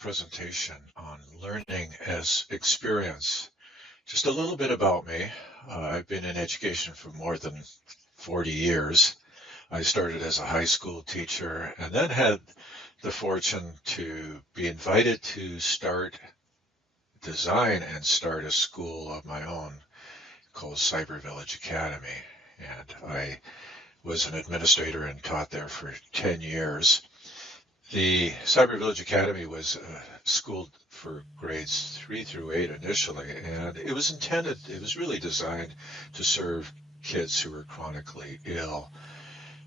presentation on learning as experience. Just a little bit about me. I've been in education for more than 40 years. I started as a high school teacher and then had the fortune to be invited to design and start a school of my own called Cyber Village Academy. And I was an administrator and taught there for 10 years. The Cyber Village Academy was a school for grades 3 through 8 initially, and it was really designed to serve kids who were chronically ill.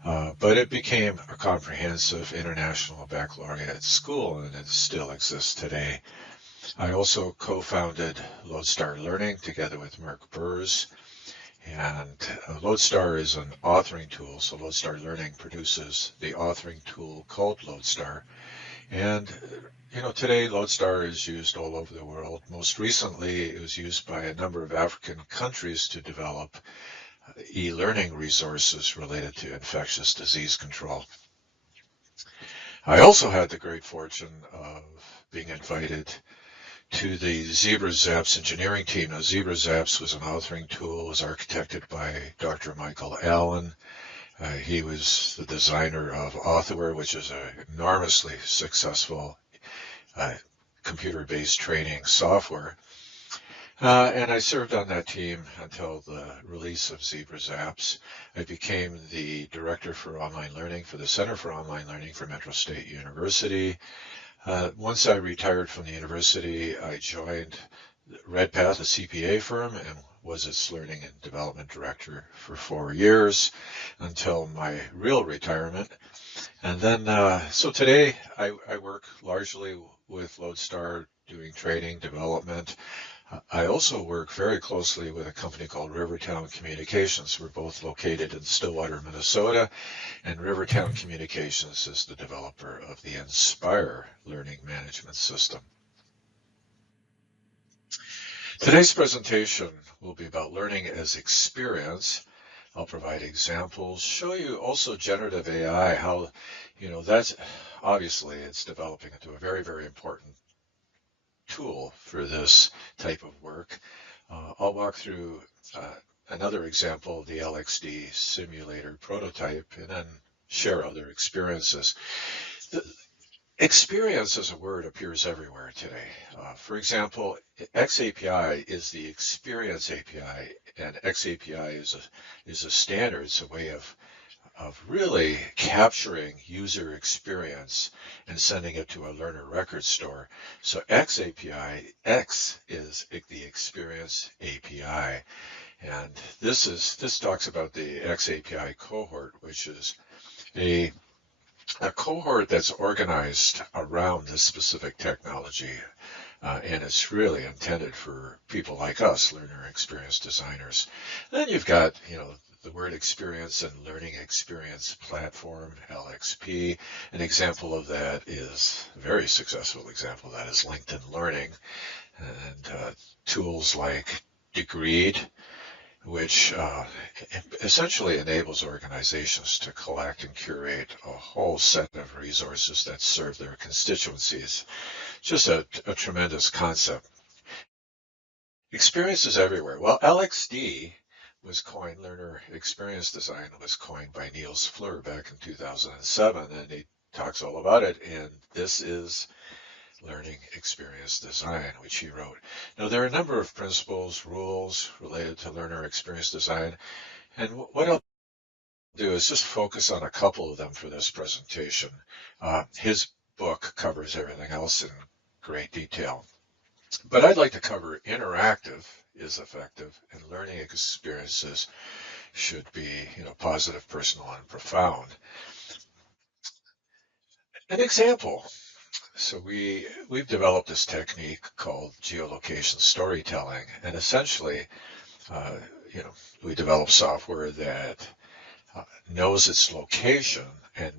But it became a comprehensive international baccalaureate school, and it still exists today. I also co-founded Lodestar Learning together with Merck Burrs. And Lodestar is an authoring tool, so Lodestar Learning produces the authoring tool called Lodestar. And today Lodestar is used all over the world. Most recently, it was used by a number of African countries to develop e-learning resources related to infectious disease control. I also had the great fortune of being invited to the ZebraZaps engineering team. Now, ZebraZaps was an authoring tool, was architected by Dr. Michael Allen. He was the designer of Authorware, which is an enormously successful computer-based training software. And I served on that team until the release of ZebraZaps. I became the director for online learning for the Center for Online Learning for Metro State University. Once I retired from the university, I joined Redpath, a CPA firm, and was its learning and development director for 4 years until my real retirement. And then, so today I work largely with Lodestar doing training, development. I also work very closely with a company called Rivertown Communications. We're both located in Stillwater, Minnesota, and Rivertown Communications is the developer of the Inspire learning management system. Today's presentation will be about learning as experience. I'll provide examples, show you also generative AI, how, that's obviously it's developing into a very, very important tool for this type of work. I'll walk through another example of the LXD simulator prototype and then share other experiences. The experience as a word appears everywhere today. For example, XAPI is the experience API, and XAPI is a standard. It's a way of really capturing user experience and sending it to a learner record store. So XAPI, X is the experience API. And this talks about the XAPI cohort, which is a cohort that's organized around this specific technology. And it's really intended for people like us, learner experience designers. Then you've got, the word experience and learning experience platform, LXP. An example of that is, a very successful example of that is LinkedIn Learning, and tools like Degreed, which essentially enables organizations to collect and curate a whole set of resources that serve their constituencies. Just a tremendous concept. Experiences everywhere. Well, LXD was coined, Learner Experience Design was coined by Niels Fleur back in 2007, and he talks all about it, and this is Learning Experience Design, which he wrote. Now, there are a number of principles, rules related to Learner Experience Design, and what I'll do is just focus on a couple of them for this presentation. His book covers everything else in great detail, but I'd like to cover interactive is effective, and learning experiences should be, positive, personal, and profound. An example. So we've developed this technique called geolocation storytelling, and essentially, we develop software that knows its location and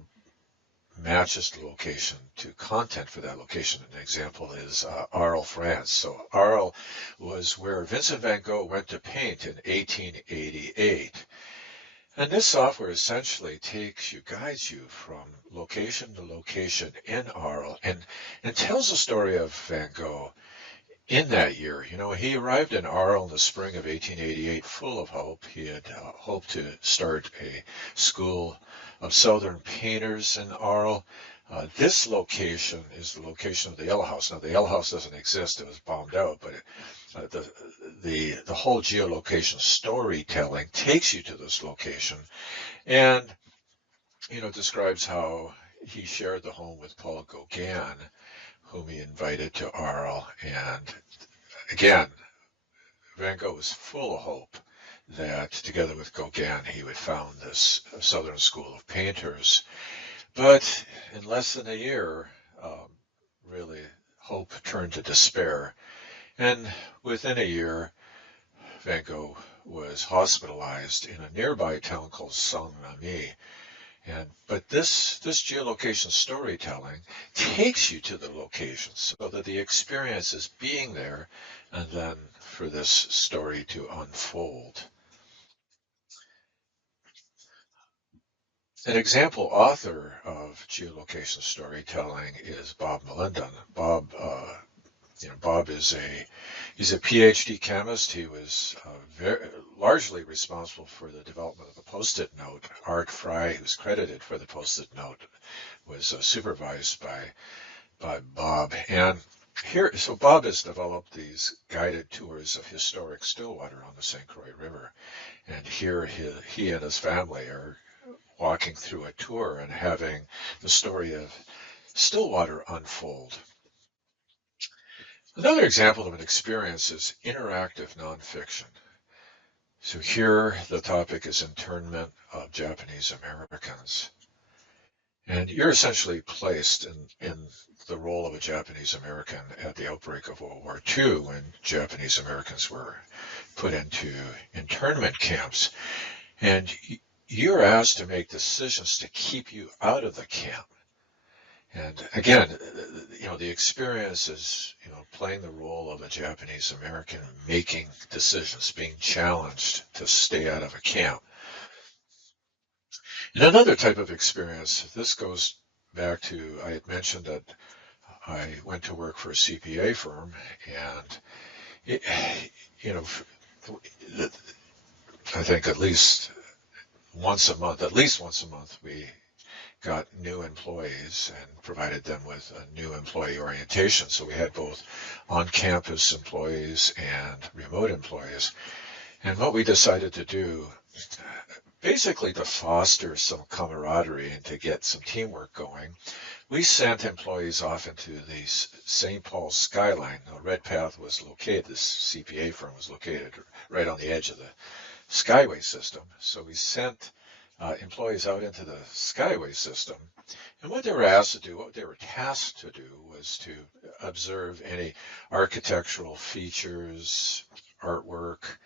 matches the location to content for that location. An example is Arles, France. So Arles was where Vincent van Gogh went to paint in 1888. And this software essentially guides you from location to location in Arles and tells the story of Van Gogh in that year. You know, he arrived in Arles in the spring of 1888 full of hope. He had hoped to start a school of Southern painters in Arles. This location is the location of the Yellow House. Now, the Yellow House doesn't exist; it was bombed out. But the whole geolocation storytelling takes you to this location, and describes how he shared the home with Paul Gauguin, whom he invited to Arles. And again, Van Gogh was full of hope that together with Gauguin he would found this Southern School of Painters. But in less than a year, really, hope turned to despair. And within a year, Van Gogh was hospitalized in a nearby town called Saint-Rémy. But this geolocation storytelling takes you to the location so that the experience is being there and then for this story to unfold. An example author of geolocation storytelling is Bob Melendon. Bob he's a PhD chemist. He was largely responsible for the development of the Post-it note. Art Fry, who's credited for the Post-it note, was supervised by Bob. And so Bob has developed these guided tours of historic Stillwater on the St. Croix River. And here he and his family are walking through a tour and having the story of Stillwater unfold. Another example of an experience is interactive nonfiction. So here the topic is internment of Japanese Americans. And you're essentially placed in the role of a Japanese American at the outbreak of World War II when Japanese Americans were put into internment camps. And you're asked to make decisions to keep you out of the camp. And again, the experience is, playing the role of a Japanese American, making decisions, being challenged to stay out of a camp. And another type of experience, this goes back to, I had mentioned that I went to work for a CPA firm, and I think at least once a month, we got new employees and provided them with a new employee orientation. So we had both on-campus employees and remote employees. And what we decided to do, basically to foster some camaraderie and to get some teamwork going, we sent employees off into the St. Paul skyline. Now, Redpath was located, this CPA firm was located right on the edge of the Skyway system. So we sent employees out into the Skyway system, and what they were asked to do, what they were tasked to do, was to observe any architectural features, artwork,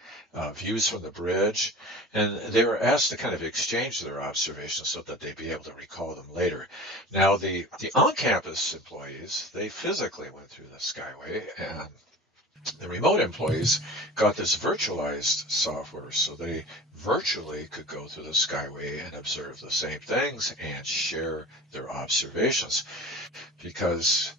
views from the bridge, and they were asked to kind of exchange their observations so that they'd be able to recall them later. Now, the on-campus employees, they physically went through the Skyway, and the remote employees got this virtualized software, so they virtually could go through the Skyway and observe the same things and share their observations. Because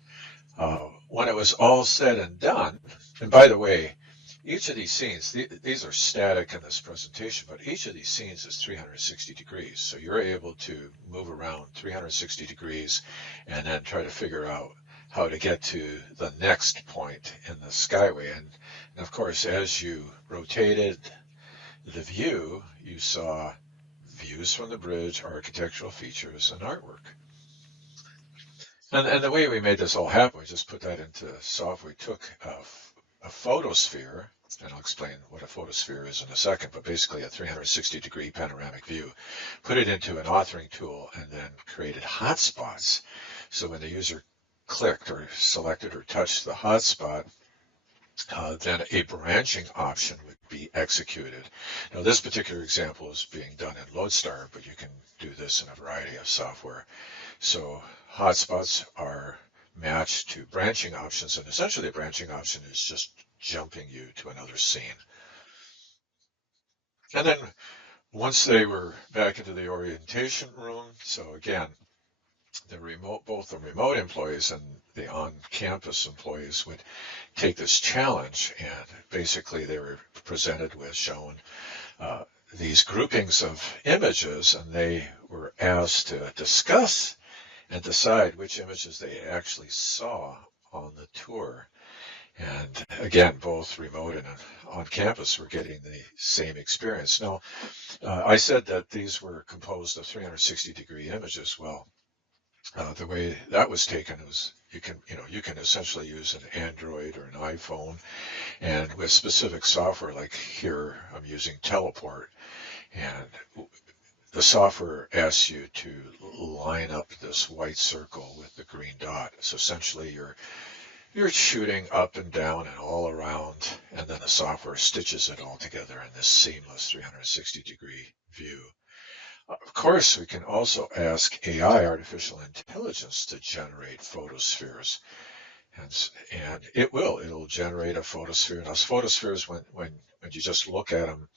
when it was all said and done, and by the way, each of these scenes, these are static in this presentation, but each of these scenes is 360 degrees. So you're able to move around 360 degrees and then try to figure out how to get to the next point in the Skyway. And of course, as you rotated the view, you saw views from the bridge, architectural features, and artwork. And the way we made this all happen, we just put that into software. We took a photosphere, and I'll explain what a photosphere is in a second, but basically a 360-degree panoramic view, put it into an authoring tool, and then created hotspots. So when the user clicked or selected or touched the hotspot, then a branching option would be executed. Now, this particular example is being done in Lodestar, but you can do this in a variety of software. So hotspots are matched to branching options, and essentially a branching option is just jumping you to another scene. And then once they were back into the orientation room, so again, both the remote employees and the on-campus employees would take this challenge, and basically they were presented with, shown uh, these groupings of images, and they were asked to discuss and decide which images they actually saw on the tour. And again, both remote and on campus were getting the same experience. Now, I said that these were composed of 360-degree images. Well, the way that was taken was you can essentially use an Android or an iPhone, and with specific software, like here I'm using Teleport, and the software asks you to line up this white circle with the green dot. So essentially you're shooting up and down and all around, and then the software stitches it all together in this seamless 360-degree view. Of course, we can also ask AI, artificial intelligence, to generate photospheres. And it'll generate a photosphere. Now, photospheres, when you just look at them,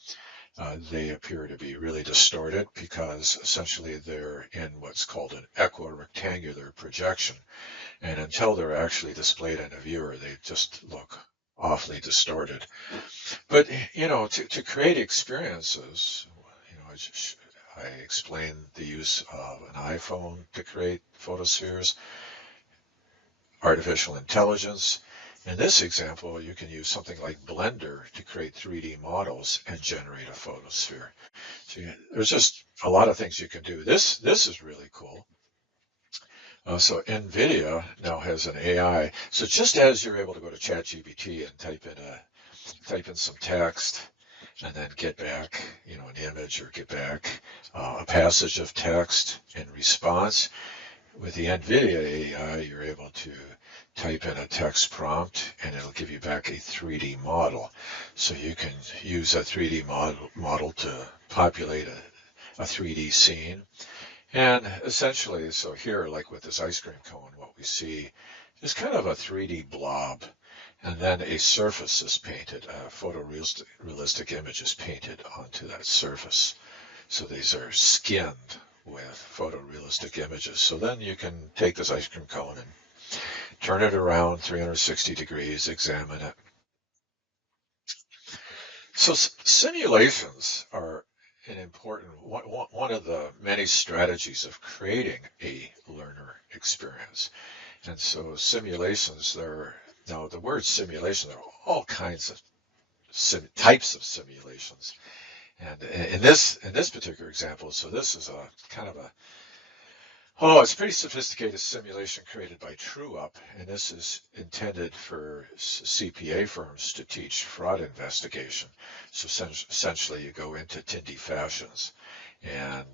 they appear to be really distorted because essentially they're in what's called an equirectangular projection. And until they're actually displayed in a viewer, they just look awfully distorted. But, to create experiences, I explained the use of an iPhone to create photospheres, artificial intelligence. In this example, you can use something like Blender to create 3D models and generate a photosphere. So there's just a lot of things you can do. This is really cool. So NVIDIA now has an AI. So just as you're able to go to ChatGPT and type in some text, and then get back, an image, or get back a passage of text in response. With the NVIDIA AI, you're able to type in a text prompt, and it'll give you back a 3D model. So you can use that 3D model to populate a 3D scene. And essentially, so here, like with this ice cream cone, what we see is kind of a 3D blob. And then a surface is painted, a photorealistic image is painted onto that surface. So these are skinned with photorealistic images. So then you can take this ice cream cone and turn it around 360 degrees, examine it. So simulations are an important, one of the many strategies of creating a learner experience. And so simulations, now the word simulation, there are all kinds of types of simulations. And in this particular example, so this is a kind of it's a pretty sophisticated simulation created by TrueUp, and this is intended for CPA firms to teach fraud investigation. So essentially, you go into Tindy Fashions, and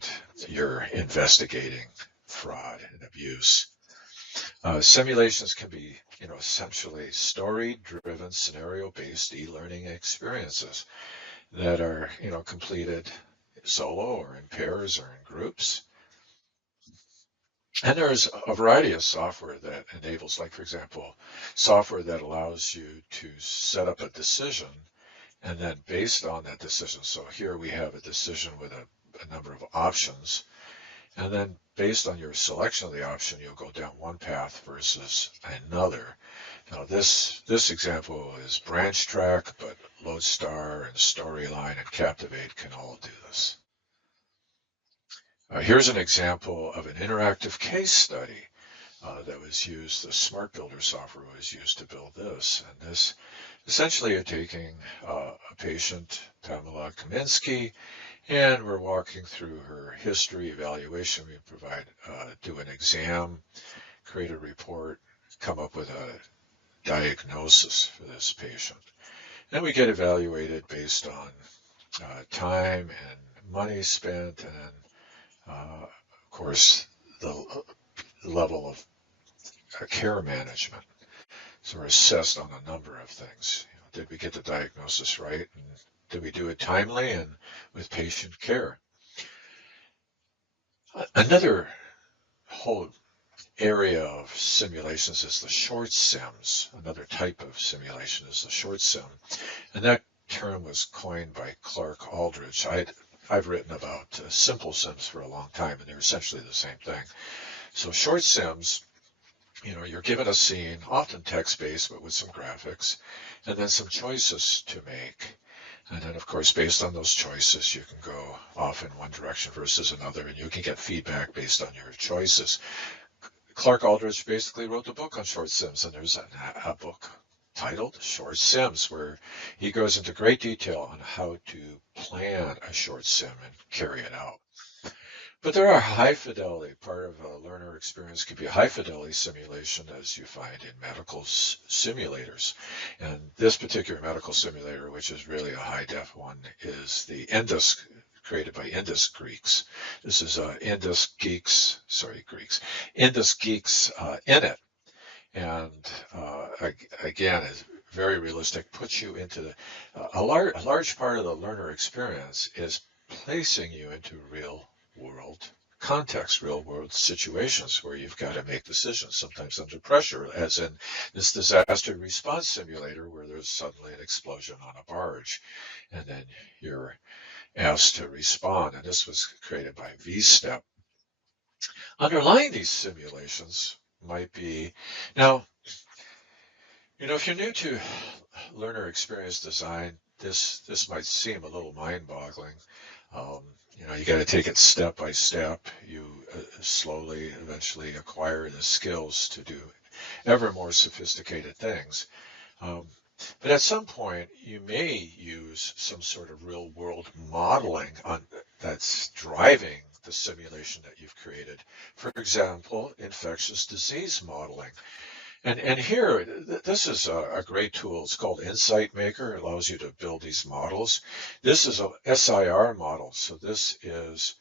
you're investigating fraud and abuse. Simulations can be, essentially story-driven, scenario-based e-learning experiences that are, completed solo or in pairs or in groups. And there's a variety of software that enables, like, for example, software that allows you to set up a decision, and then based on that decision, so here we have a decision with a number of options, and then based on your selection of the option, you'll go down one path versus another. Now this example is BranchTrack, but Lodestar and Storyline and Captivate can all do this. Here's an example of an interactive case study that was used. The Smart Builder software was used to build this. And this, essentially, you're taking a patient, Pamela Kaminsky, and we're walking through her history evaluation. We do an exam, create a report, come up with a diagnosis for this patient. And we get evaluated based on time and money spent, and of course, the level of care management. So we're assessed on a number of things. Did we get the diagnosis right? And did we do it timely and with patient care? Another whole area of simulations is the short sims. Another type of simulation is the short sim. And that term was coined by Clark Aldrich. I've written about simple sims for a long time, and they're essentially the same thing. So short sims, you're given a scene, often text-based, but with some graphics, and then some choices to make. And then, of course, based on those choices, you can go off in one direction versus another, and you can get feedback based on your choices. Clark Aldrich basically wrote the book on short sims, and there's a book titled Short Sims, where he goes into great detail on how to plan a short sim and carry it out. But there are high fidelity, part of a learner experience could be a high fidelity simulation, as you find in medical simulators. And this particular medical simulator, which is really a high def one, is the Indus, created by Indus Greeks. This is Indus Geeks Init. And again, is very realistic, puts you into a large part of the learner experience is placing you into real world context, real world situations where you've got to make decisions, sometimes under pressure, as in this disaster response simulator where there's suddenly an explosion on a barge, and then you're asked to respond. And this was created by VStep. Underlying these simulations might be, now, if you're new to learner experience design, this might seem a little mind-boggling. You got to take it step by step. You slowly, eventually acquire the skills to do ever more sophisticated things. But at some point, you may use some sort of real-world modeling that's driving the simulation that you've created. For example, infectious disease modeling. And here, this is a great tool. It's called Insight Maker. It allows you to build these models. This is a SIR model. So this is,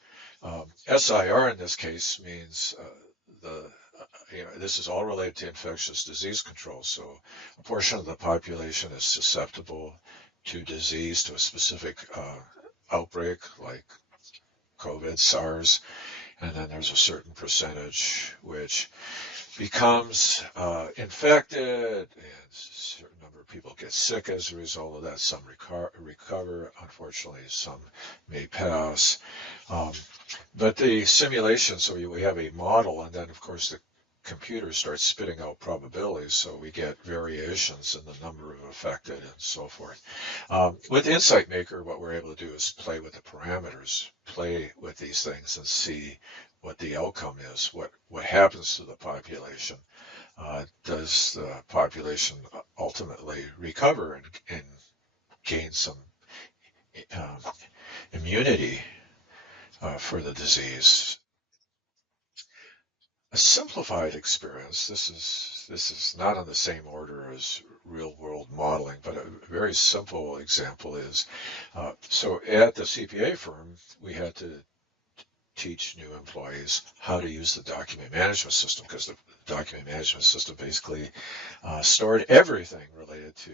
SIR in this case means this is all related to infectious disease control. So a portion of the population is susceptible to disease, to a specific outbreak like COVID, SARS, and then there's a certain percentage which becomes infected, and a certain number of people get sick as a result of that. Some recover, unfortunately, some may pass. But the simulation, so we have a model, and then of course the computer starts spitting out probabilities, so we get variations in the number of affected and so forth. With Insight Maker, what we're able to do is play with the parameters, play with these things and see what the outcome is, what happens to the population. Does the population ultimately recover and gain some immunity for the disease? A simplified experience, this is not on the same order as real world modeling, but a very simple example is, so at the CPA firm, we had to teach new employees how to use the document management system, because the document management system basically stored everything related to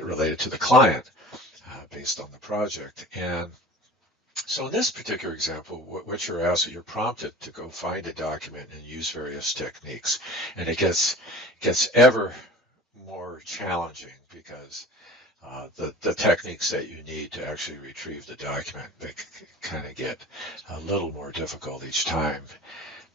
related to the client based on the project. And so in this particular example, what you're asked, you're prompted to go find a document and use various techniques, and it gets ever more challenging because the techniques that you need to actually retrieve the document, they kind of get a little more difficult each time.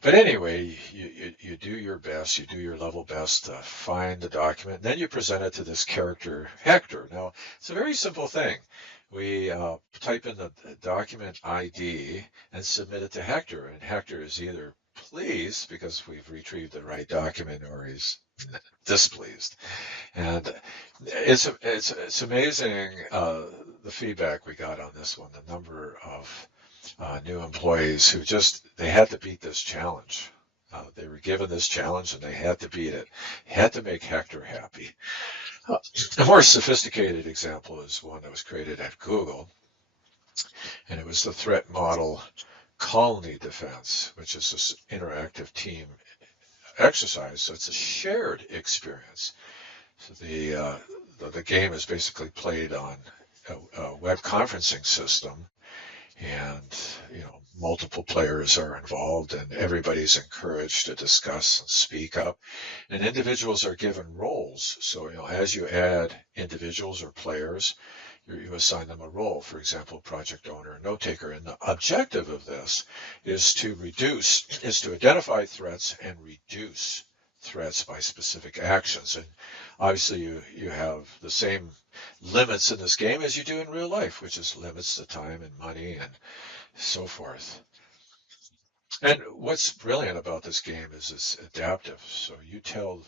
But anyway, you do your best, you do your level best to find the document, and then you present it to this character, Hector. Now, it's a very simple thing. We type in the document ID and submit it to Hector, and Hector is either pleased because we've retrieved the right document, or he's displeased. And it's amazing the feedback we got on this one, the number of new employees who they had to beat this challenge. They were given this challenge and they had to beat it. Had to make Hector happy. A more sophisticated example is one that was created at Google, and it was the threat model Colony Defense, which is this interactive team exercise. So it's a shared experience. So the game is basically played on a web conferencing system, and multiple players are involved, and everybody's encouraged to discuss and speak up, and individuals are given roles. So as you add individuals or players, You assign them a role, for example, project owner, note taker. And the objective of this is to identify threats and reduce threats by specific actions. And obviously you have the same limits in this game as you do in real life, which is limits to time and money and so forth. And what's brilliant about this game is it's adaptive. So you tell,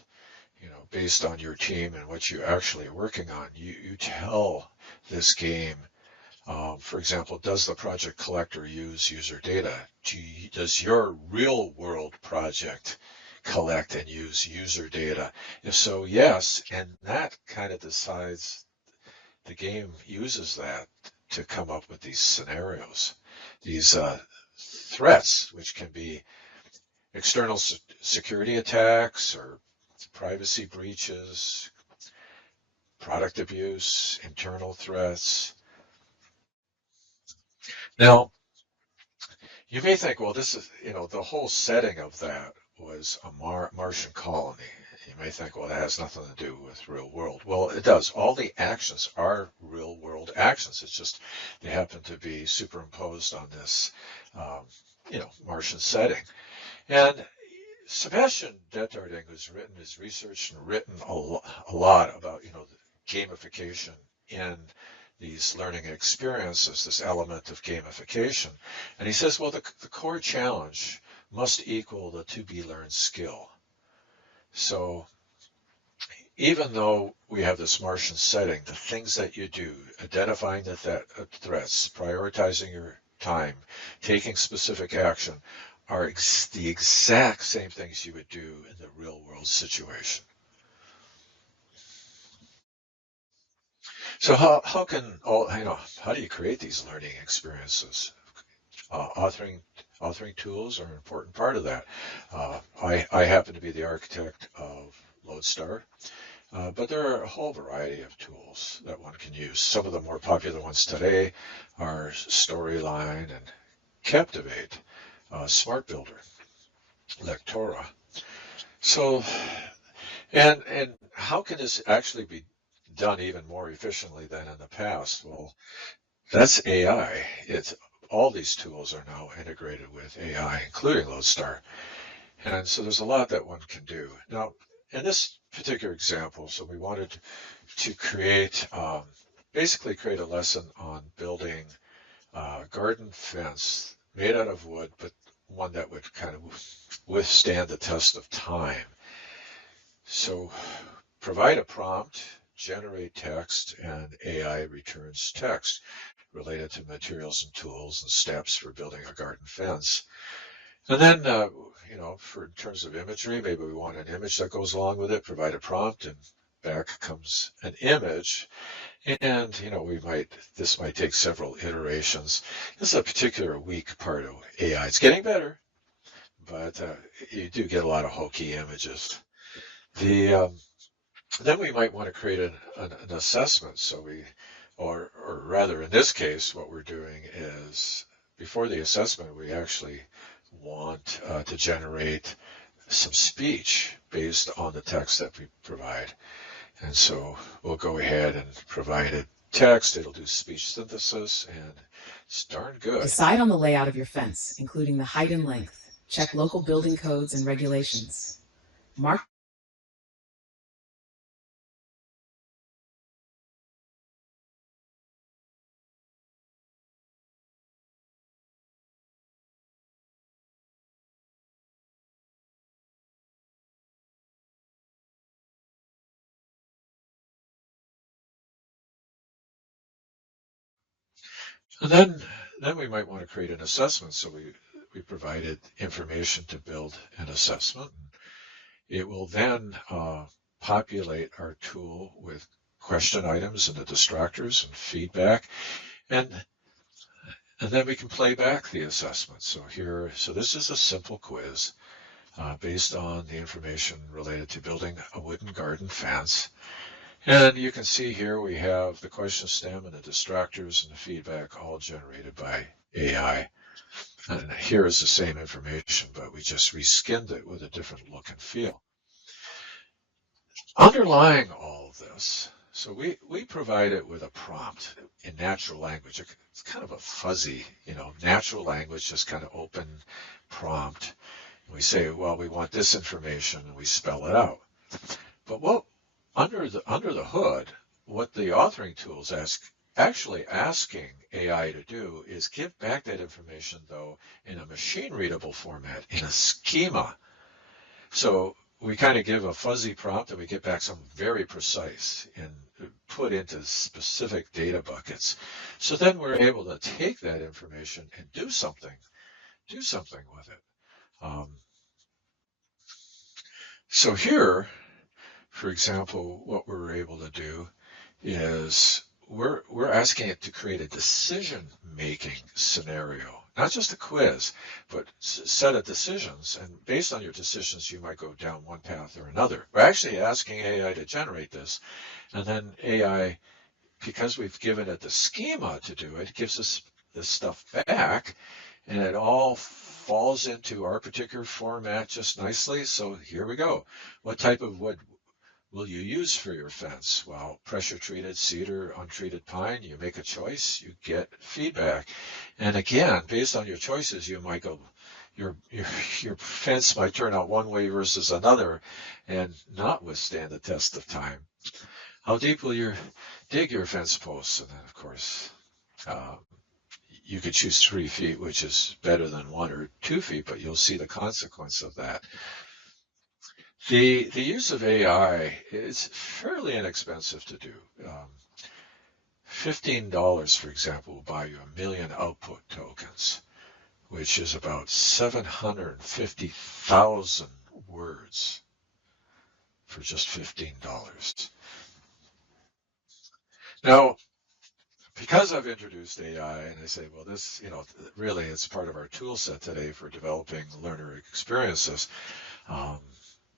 based on your team and what you're actually working on, you tell this game, for example, does the project collector use user data? Does your real world project collect and use user data? If so, yes, and that kind of decides, the game uses that to come up with these scenarios, these threats, which can be external security attacks or privacy breaches, product abuse, internal threats. Now, you may think, well, this is, the whole setting of that was a Martian colony. You may think, well, that has nothing to do with real world. Well, it does. All the actions are real world actions. It's just they happen to be superimposed on this, Martian setting. And Sebastian Detarding, has researched and written a lot about, gamification in these learning experiences, this element of gamification. And he says, well, the core challenge must equal the to be learned skill. So even though we have this Martian setting, the things that you do, identifying the threats, prioritizing your time, taking specific action, are the exact same things you would do in the real world situation. So how do you create these learning experiences? Authoring tools are an important part of that. I happen to be the architect of Lodestar, but there are a whole variety of tools that one can use. Some of the more popular ones today are Storyline and Captivate, Smart Builder, Lectora. So, and how can this actually be done even more efficiently than in the past? Well, that's AI. All these tools are now integrated with AI, including Lodestar. And so there's a lot that one can do. Now, in this particular example, so we wanted to basically create a lesson on building a garden fence made out of wood, but one that would kind of withstand the test of time. So provide a prompt, generate text, and AI returns text related to materials and tools and steps for building a garden fence. And then, for in terms of imagery, maybe we want an image that goes along with it, provide a prompt, and back comes an image. And, this might take several iterations. This is a particular weak part of AI. It's getting better, but you do get a lot of hokey images. Then we might want to create an assessment. So or rather in this case, what we're doing is before the assessment, we actually want to generate some speech based on the text that we provide. And so we'll go ahead and provide a text. It'll do speech synthesis, and it's darn good. Decide on the layout of your fence, including the height and length. Check local building codes and regulations. Mark And then we might want to create an assessment. So we provided information to build an assessment. It will then populate our tool with question items and the distractors and feedback. And then we can play back the assessment. So this is a simple quiz based on the information related to building a wooden garden fence. And you can see here we have the question stem and the distractors and the feedback all generated by AI. And here is the same information, but we just reskinned it with a different look and feel. Underlying all of this So we provide it with a prompt in natural language. It's kind of a fuzzy, natural language, just kind of open prompt. We say, well, we want this information, and we spell it out. But what under the hood, what the authoring tools actually asking AI to do is give back that information, though, in a machine readable format, in a schema. So we kind of give a fuzzy prompt and we get back something very precise and put into specific data buckets. So then we're able to take that information and do something with it. So here, for example, what we're able to do is we're asking it to create a decision-making scenario, not just a quiz, but set of decisions. And based on your decisions, you might go down one path or another. We're actually asking AI to generate this, and then AI, because we've given it the schema to do it, gives us this stuff back, and it all falls into our particular format just nicely. So here we go. What type of wood will you use for your fence? Well, pressure treated, cedar, untreated pine, you make a choice, you get feedback. And again, based on your choices, you might go, your fence might turn out one way versus another and not withstand the test of time. How deep will you dig your fence posts? And then, of course, you could choose 3 feet, which is better than 1 or 2 feet, but you'll see the consequence of that. The use of AI is fairly inexpensive to do. $15, for example, will buy you 1 million output tokens, which is about 750,000 words for just $15. Now, because I've introduced AI and I say, well, this, really it's part of our tool set today for developing learner experiences,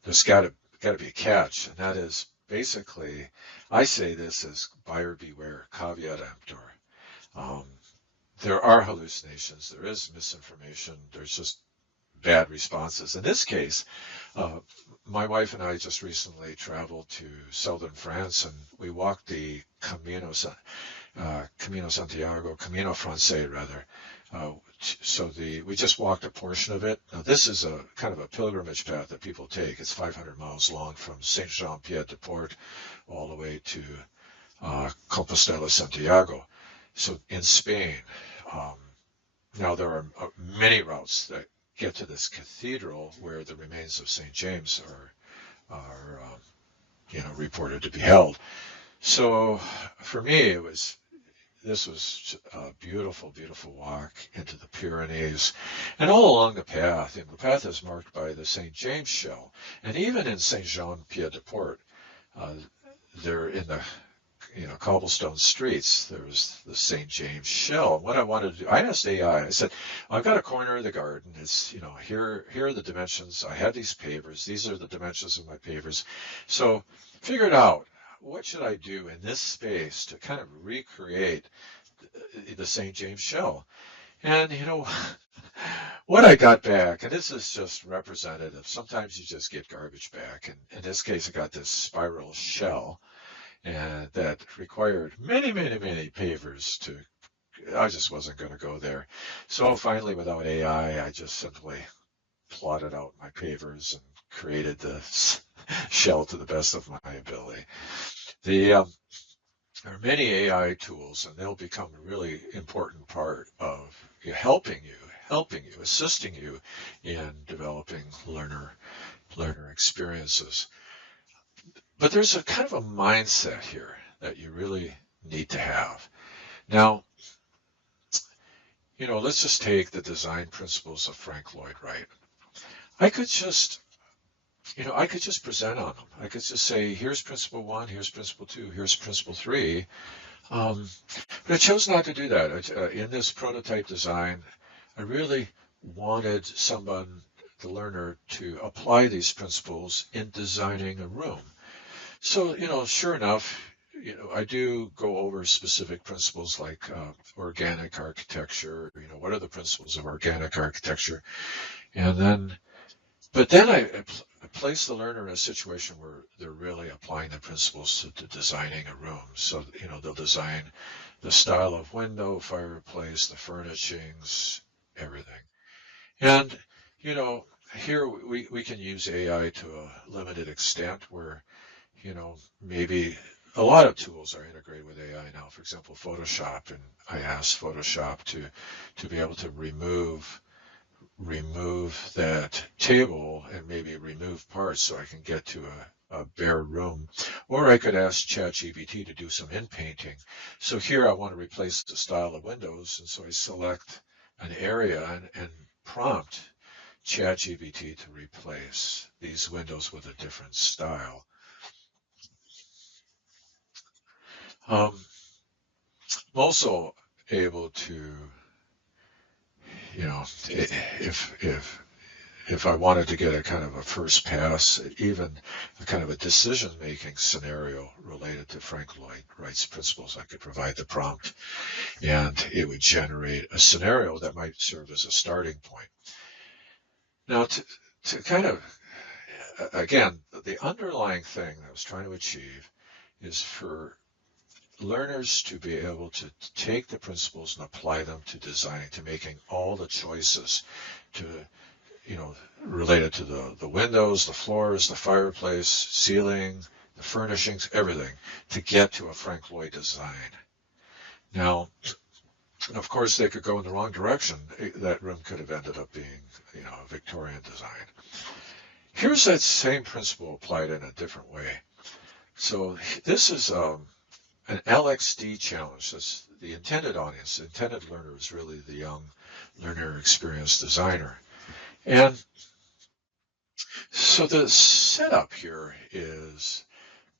there's got to be a catch, and that is basically, I say this as buyer beware, caveat emptor. There are hallucinations, there is misinformation, there's just bad responses. In this case, my wife and I just recently traveled to southern France, and we walked the Camino Santiago, Camino Francais rather. We just walked a portion of it. Now this is a kind of a pilgrimage path that people take. It's 500 miles long from Saint-Jean-Pied-de-Port all the way to Compostela, Santiago. So in Spain, now there are many routes that get to this cathedral where the remains of St. James are reported to be held. So for me, this was a beautiful, beautiful walk into the Pyrenees. And all along the path is marked by the St. James shell. And even in Saint-Jean-Pied-de-Port, there in the cobblestone streets, there was the St. James shell. And what I wanted to do, I asked AI, I said, I've got a corner of the garden. It's, here are the dimensions. I have these pavers. These are the dimensions of my pavers. So figure it out. What should I do in this space to kind of recreate the St. James shell? And what I got back, and this is just representative, sometimes you just get garbage back, and in this case I got this spiral shell, and that required many, many, many pavers I just wasn't going to go there. So finally, without AI, I just simply plotted out my pavers and created the shell to the best of my ability. There are many AI tools, and they'll become a really important part of helping you, assisting you in developing learner experiences. But there's a kind of a mindset here that you really need to have. Now, let's just take the design principles of Frank Lloyd Wright. I could just present on them. I could just say, here's principle 1, here's principle 2, here's principle 3. But I chose not to do that. In this prototype design, I really wanted the learner, to apply these principles in designing a room. So, sure enough, I do go over specific principles like organic architecture. What are the principles of organic architecture? And then But then I place the learner in a situation where they're really applying the principles to designing a room. So, they'll design the style of window, fireplace, the furnishings, everything. And, you know, here we can use AI to a limited extent where, maybe a lot of tools are integrated with AI now. For example, Photoshop, and I asked Photoshop to be able to remove that table and maybe remove parts so I can get to a bare room. Or I could ask ChatGPT to do some in-painting. So here I want to replace the style of windows, and so I select an area and prompt ChatGPT to replace these windows with a different style. I'm also able to, if I wanted to get a kind of a first pass, even a kind of a decision-making scenario related to Frank Lloyd Wright's principles, I could provide the prompt and it would generate a scenario that might serve as a starting point. Now, to kind of, again, the underlying thing that I was trying to achieve is for learners to be able to take the principles and apply them to designing, to making all the choices to, related to the windows, the floors, the fireplace, ceiling, the furnishings, everything, to get to a Frank Lloyd design. Now, of course, they could go in the wrong direction. That room could have ended up being, a Victorian design. Here's that same principle applied in a different way. So this is an LXD challenge. That's the intended audience. The intended learner is really the young learner experience designer. And so the setup here is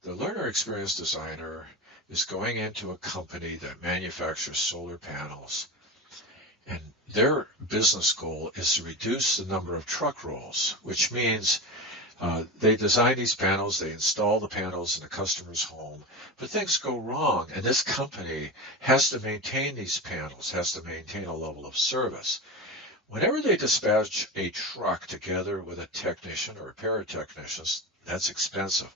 the learner experience designer is going into a company that manufactures solar panels, and their business goal is to reduce the number of truck rolls, which means they design these panels, they install the panels in the customer's home, but things go wrong, and this company has to maintain these panels, has to maintain a level of service. Whenever they dispatch a truck together with a technician or a pair of technicians, that's expensive,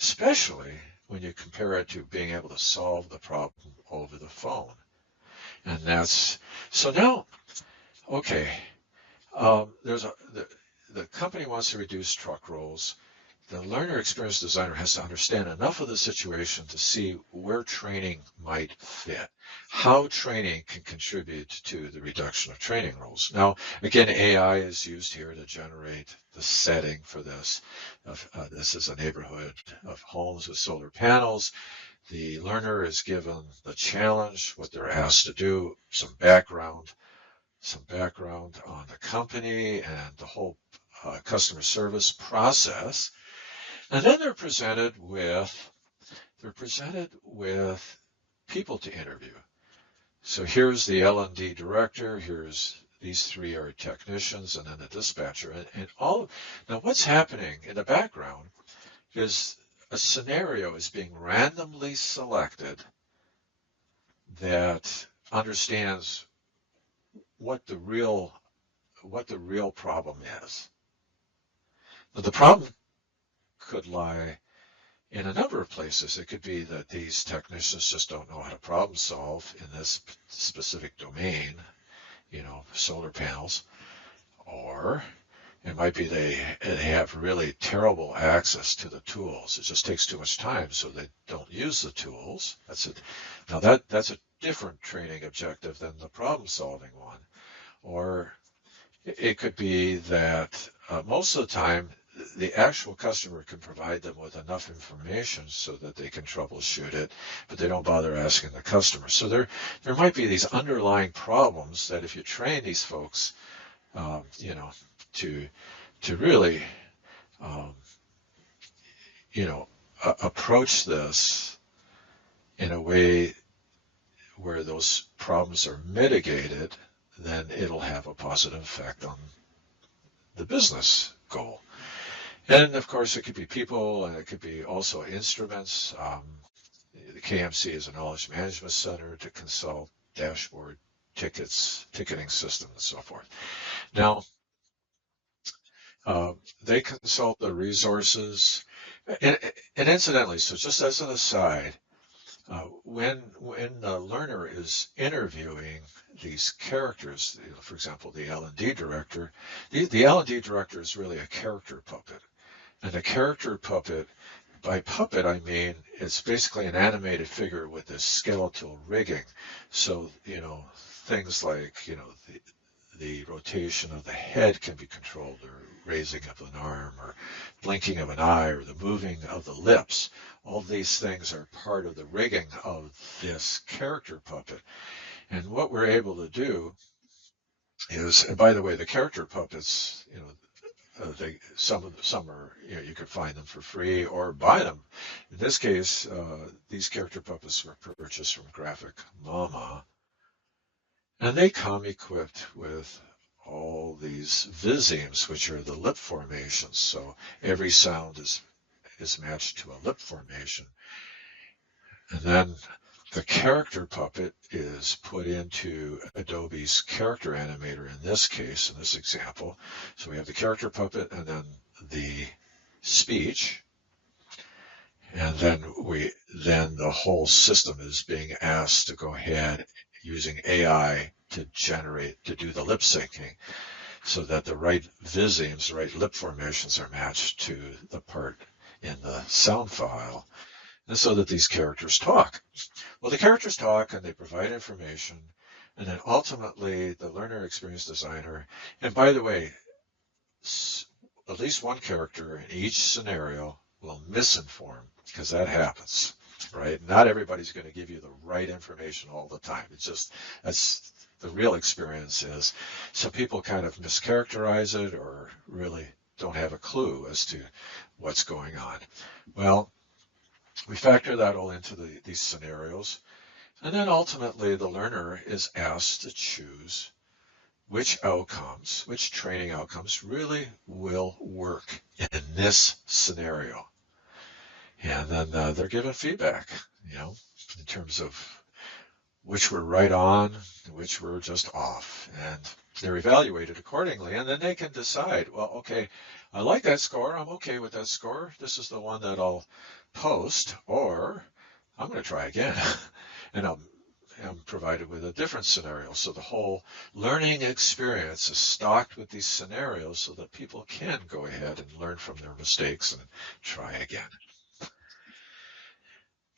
especially when you compare it to being able to solve the problem over the phone. And that's, so now, okay, the company wants to reduce truck rolls. The learner experience designer has to understand enough of the situation to see where training might fit, how training can contribute to the reduction of training rolls. Now, again, AI is used here to generate the setting for this. This is a neighborhood of homes with solar panels. The learner is given the challenge, what they're asked to do, some background on the company and the whole customer service process. And then they're presented with people to interview. So here's the L&D director, here's these three are technicians, and then the dispatcher. And now what's happening in the background is a scenario is being randomly selected that understands what the real problem is. Now, the problem could lie in a number of places. It could be that these technicians just don't know how to problem solve in this specific domain, solar panels, or it might be they have really terrible access to the tools. It just takes too much time, so they don't use the tools. That's it. Now that's a different training objective than the problem-solving one. Or it could be that most of the time the actual customer can provide them with enough information so that they can troubleshoot it, but they don't bother asking the customer. So there might be these underlying problems that if you train these folks, to really, approach this in a way where those problems are mitigated, then it'll have a positive effect on the business goal. And of course, it could be people, and it could be also instruments. The KMC is a knowledge management center to consult dashboard ticketing system and so forth. Now, They consult the resources. And incidentally, so just as an aside, when the learner is interviewing these characters, for example, the L&D director, the L&D director is really a character puppet. And a character puppet, by puppet, I mean it's basically an animated figure with this skeletal rigging. So, things like, the rotation of the head can be controlled, or raising of an arm, or blinking of an eye, or the moving of the lips. All these things are part of the rigging of this character puppet. And what we're able to do is, and by the way, the character puppets, some are, you could find them for free or buy them. In this case, these character puppets were purchased from Graphic Mama, and they come equipped with all these visemes, which are the lip formations. So every sound is matched to a lip formation. And then the character puppet is put into Adobe's character animator in this case, in this example. So we have the character puppet and then the speech. And then the whole system is being asked to go ahead using AI to do the lip syncing, so that the right visemes, the right lip formations are matched to the part in the sound file, and so that these characters talk. Well, the characters talk and they provide information, and then ultimately the learner experience designer, and by the way, at least one character in each scenario will misinform, because that happens, right? Not everybody's going to give you the right information all the time. That's the real experience is some people kind of mischaracterize it or really don't have a clue as to what's going on. Well, we factor that all into these scenarios, and then ultimately the learner is asked to choose which training outcomes really will work in this scenario. And then they're given feedback, in terms of which were right on, which were just off. And they're evaluated accordingly. And then they can decide, well, okay, I like that score. I'm okay with that score. This is the one that I'll post, or I'm going to try again. And I'm provided with a different scenario. So the whole learning experience is stocked with these scenarios so that people can go ahead and learn from their mistakes and try again.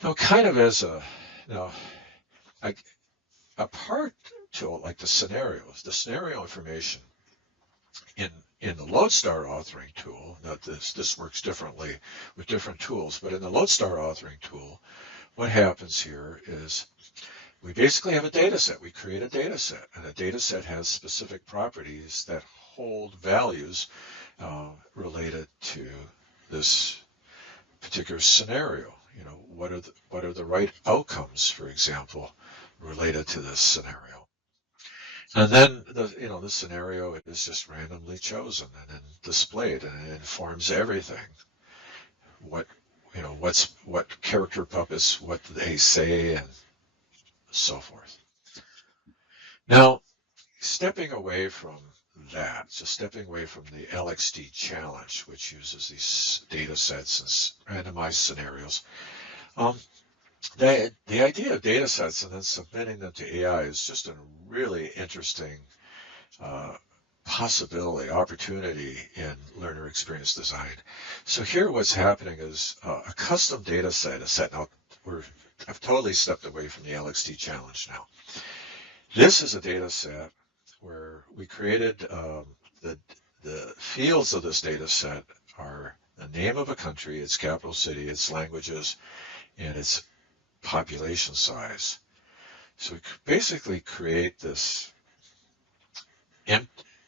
Now, kind of as a part to it, like the scenario information in the Lodestar authoring tool. Now this works differently with different tools, but in the Lodestar authoring tool, what happens here is we basically have a data set. We create a data set, and a data set has specific properties that hold values related to this particular scenario. What are the right outcomes, for example, related to this scenario? And then the scenario is just randomly chosen and then displayed, and it informs everything. What character puppets, what they say, and so forth. Now, stepping away from that, so stepping away from the LXD challenge, which uses these data sets and randomized scenarios, the idea of data sets and then submitting them to AI is just a really interesting opportunity in learner experience design. So here what's happening is a custom data set is set. Now, I've totally stepped away from the LXD challenge now. This is a data set where we created the fields of this data set are the name of a country, its capital city, its languages, and its population size. So we basically create this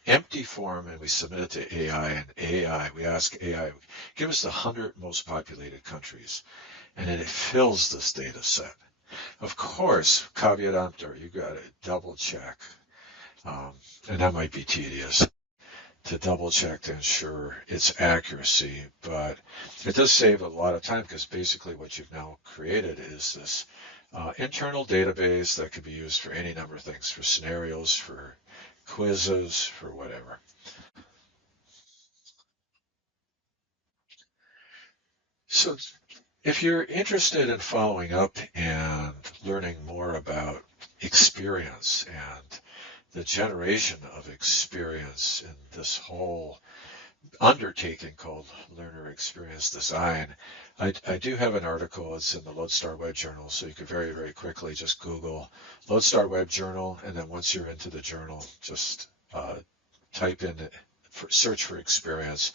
empty form and we submit it to AI, and we ask AI, give us the 100 most populated countries, and then it fills this data set. Of course, caveat emptor, you got to double check, and that might be tedious to double check to ensure its accuracy, but it does save a lot of time, because basically what you've now created is this internal database that could be used for any number of things, for scenarios, for quizzes, for whatever. So if you're interested in following up and learning more about experience and the generation of experience in this whole undertaking called Learner Experience Design, I do have an article. It's in the Lodestar Web Journal, so you could very, very quickly just Google Lodestar Web Journal, and then once you're into the journal, just type in, search for experience.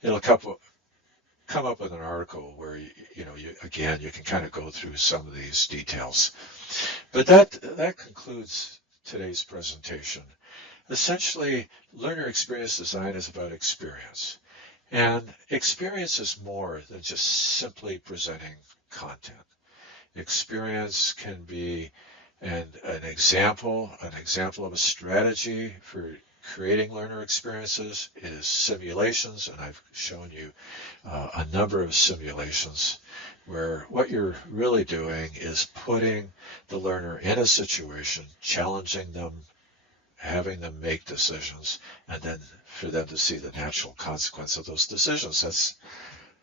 It'll come up with an article where again you can kind of go through some of these details. But that concludes today's presentation. Essentially, learner experience design is about experience. And experience is more than just simply presenting content. Experience can be an example of a strategy for creating learner experiences is simulations, and I've shown you a number of simulations where what you're really doing is putting the learner in a situation, challenging them, having them make decisions, and then for them to see the natural consequence of those decisions.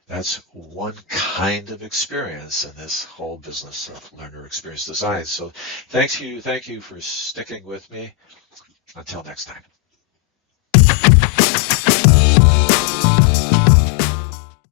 That's one kind of experience in this whole business of learner experience design. So thank you for sticking with me. Until next time.